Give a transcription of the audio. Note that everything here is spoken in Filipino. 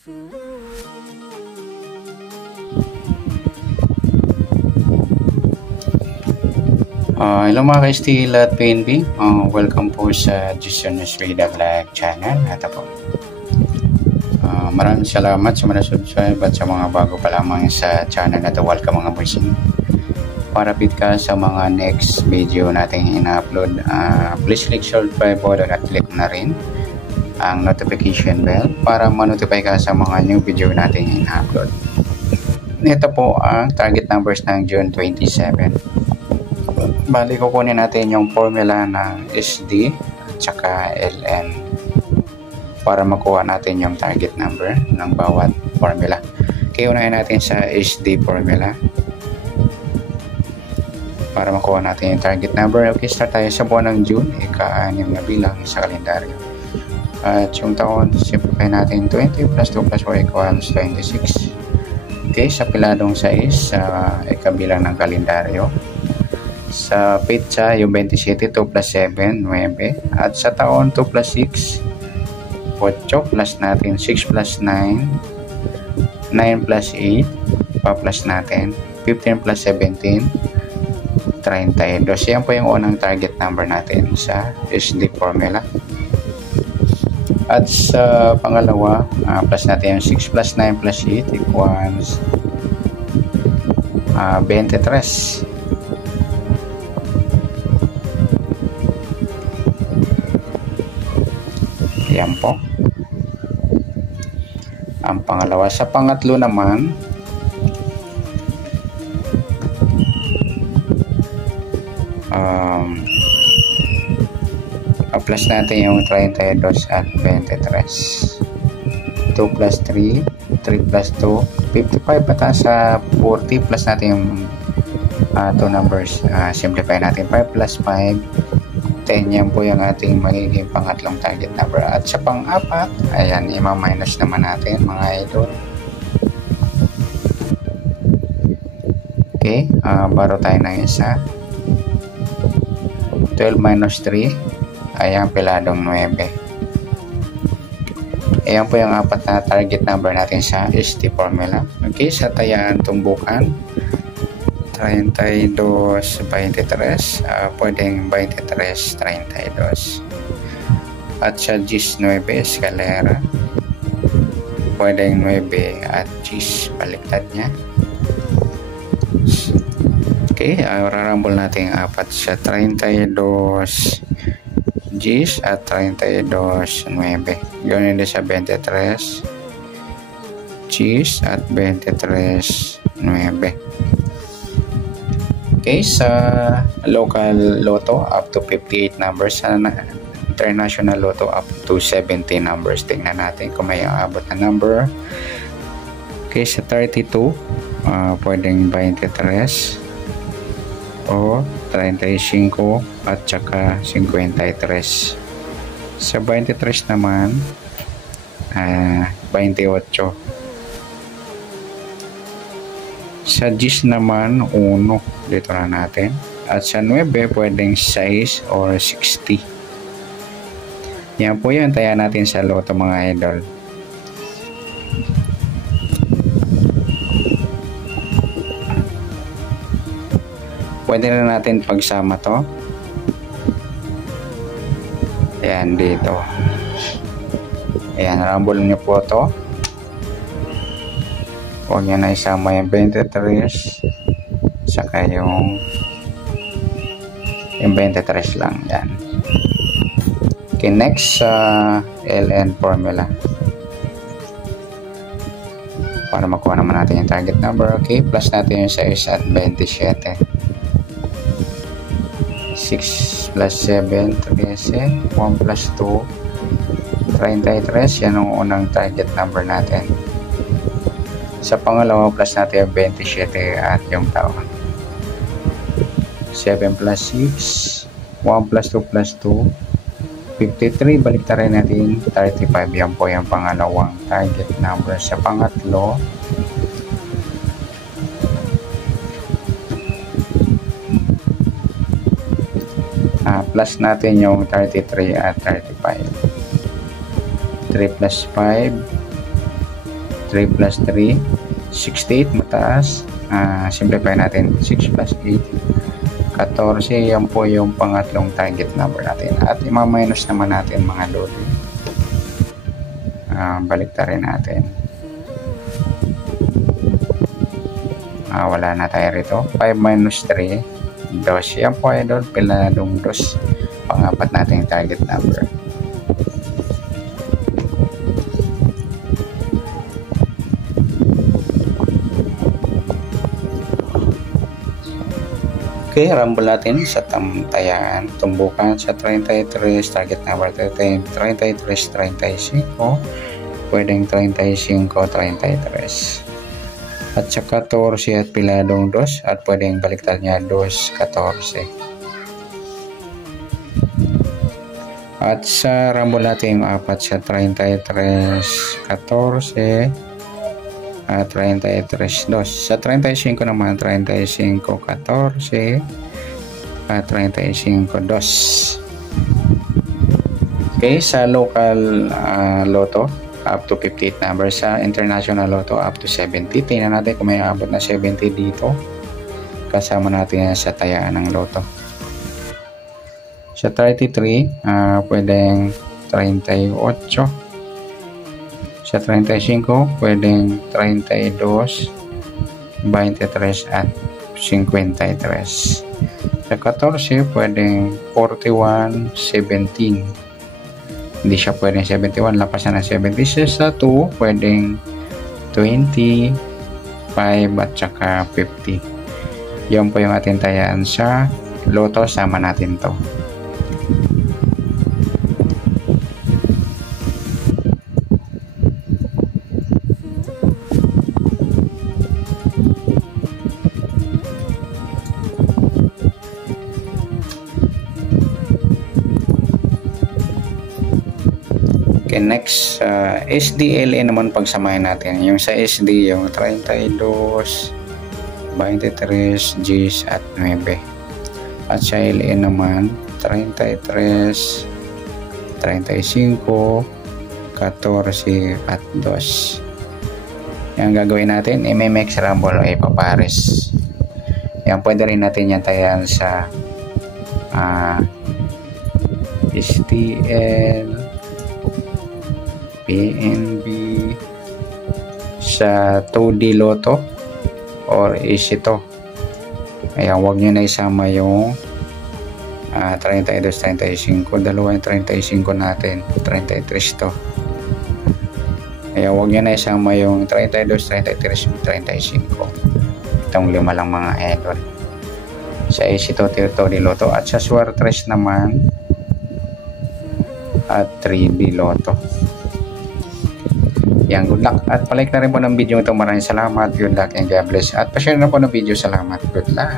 Hello mga ka-STL at PNB. Welcome po sa Gison's Vida Vlog channel. Ito po. Maraming salamat sa mga subscribe at sa mga bago pa lamang sa channel na ito. Welcome mga boysing. Para update ka sa mga next video nating ina-upload, please click subscribe button at click na rin ang notification bell para ma-notify ka sa mga new video nating ina-upload. Ito po ang target numbers ng June 27. Bali, kukunin natin yung formula ng SD at saka LN para makuha natin yung target number ng bawat formula. Kaya unahin natin sa SD formula para makuha natin yung target number. Okay, start tayo sa buwan ng June, ika-6 na bilang sa kalendaryo. At yung taon, simplify natin 20 plus 2 plus 4 equals 26. Okay, sa piladong 6 sa ikabilang ng kalendaryo. Sa petsa, yung 27, 2 plus 7, 9. At sa taon, 2 plus 6, 8 plus natin, 6 plus 9, 9 plus 8, pa-plus natin, 15 plus 17, 32. Yan po yung unang target number natin sa SD formula. At sa pangalawa, plus natin yung 6 plus 9 plus 8 equals 23. Yan po ang pangalawa. Sa pangatlo naman, plus natin yung 32 at 23. 2 plus 3, 3 plus 2, 55. At sa 40 plus natin yung 2 numbers, simplify natin 5 plus 5, 10. Yan po yung ating magiging pangatlong target number. At sa pang-apat, ayan, ima-minus naman natin mga idol. Okay, baro tayo ng isa. 12 minus 3, ayan, piladong 9. Ayan po yung apat na target number natin sa SD formula. Okay, sa tayaan tumbukan, 32, 23, pwedeng 23, 32. At sa 19, eskalera, pwedeng 9 at 10, baliktad niya. Okay, rarambol natin apat sa 32, 10 at 32, 9. Ganoon din sa 23, 10 at 23, 9. Okay, sa local lotto up to 58 numbers, sa international lotto up to 70 numbers. Tingnan natin kung may aabot na number. Okay, sa 32, pwedeng 23 o 35 at saka 53. Sa 23 naman, 28. Sa 10 naman, 1. Dito na natin. At sa 9, pwedeng 6 or 60. Yan po yung taya natin sa loto mga idol. Pwede na natin pagsama to. Ayan, dito. Ayan, rumble nyo po to. Huwag nyo na isama yung 23 saka yung 23 lang. Yan. Okay, next sa LN formula para makuha naman natin yung target number. Okay, plus natin yung 6 at 27. 6 plus 7, 13. 1 plus 2, 33. Yan ang unang target number natin. Sa pangalawa, plus natin yung 27 at yung taon. 7 plus 6, 1 plus 2 plus 2, 53. Balik na rin natin 35. Yan po yung pangalawang target number. Sa pangatlo, plus natin yung 33 at 35. 3 plus 5, 3 plus 3, 68 mataas. Simplify natin, 6 plus 8, 14. Yan po yung pangatlong target number natin. At ima-minus naman natin mga lodi. Baliktarin natin. Wala na tayo rito. 5 minus 3, 2. Yan po idol, piladong 2. Pangapat nating target number. Okay, rumble natin sa tamtayan, tumbukan sa 33, target number 33, 35, pwedeng 35, 33. At sa 14 at piladong 2, at pwedeng baliktad niya 2, 14. At sa rumble natin yung apat sa 33, 14, 33, 2. Sa 35 naman, 35, 14, 35, 2. Okay, sa local loto, up to 58 numbers. Sa international loto, up to 70. Tingnan natin kung may abot na 70 dito. Kasama natin yan sa tayaan ng loto. Sa 33, pwedeng 38. Sa 35, pwedeng 32, 23 at 53. Sa 14, pwedeng 41, 17. Hindi siya pwedeng 71, lapasan ng 70. Sa 2, pwedeng 20, 5 at saka 50. Yan po yung ating tayaan sa loto. Sama natin to. Okay, next, SDLA naman pagsamahin natin. Yung sa SD, yung 32, 23, Gs at 9. At sa LA naman, 33, 35, 14 at 2. Yan gagawin natin, MMX rumble o ipapares. Yan, pwede rin natin yan tayan sa STL, PNB, sa 2D Lotto or Easy-to. Ayan, huwag nyo na isama yung 32, 35. Dalawa yung 35 natin, 33 to. Ayan, huwag nyo na isama yung 32, 33, 35. Itong 5 lang mga idol. Sa Easy-to, 2D Lotto. At sa Swertres naman, at 3D Lotto. Yan, good luck. At palike na rin po ng video ito. Maraming salamat. Good luck and God bless. At pa-share na po ng video. Salamat. Good luck.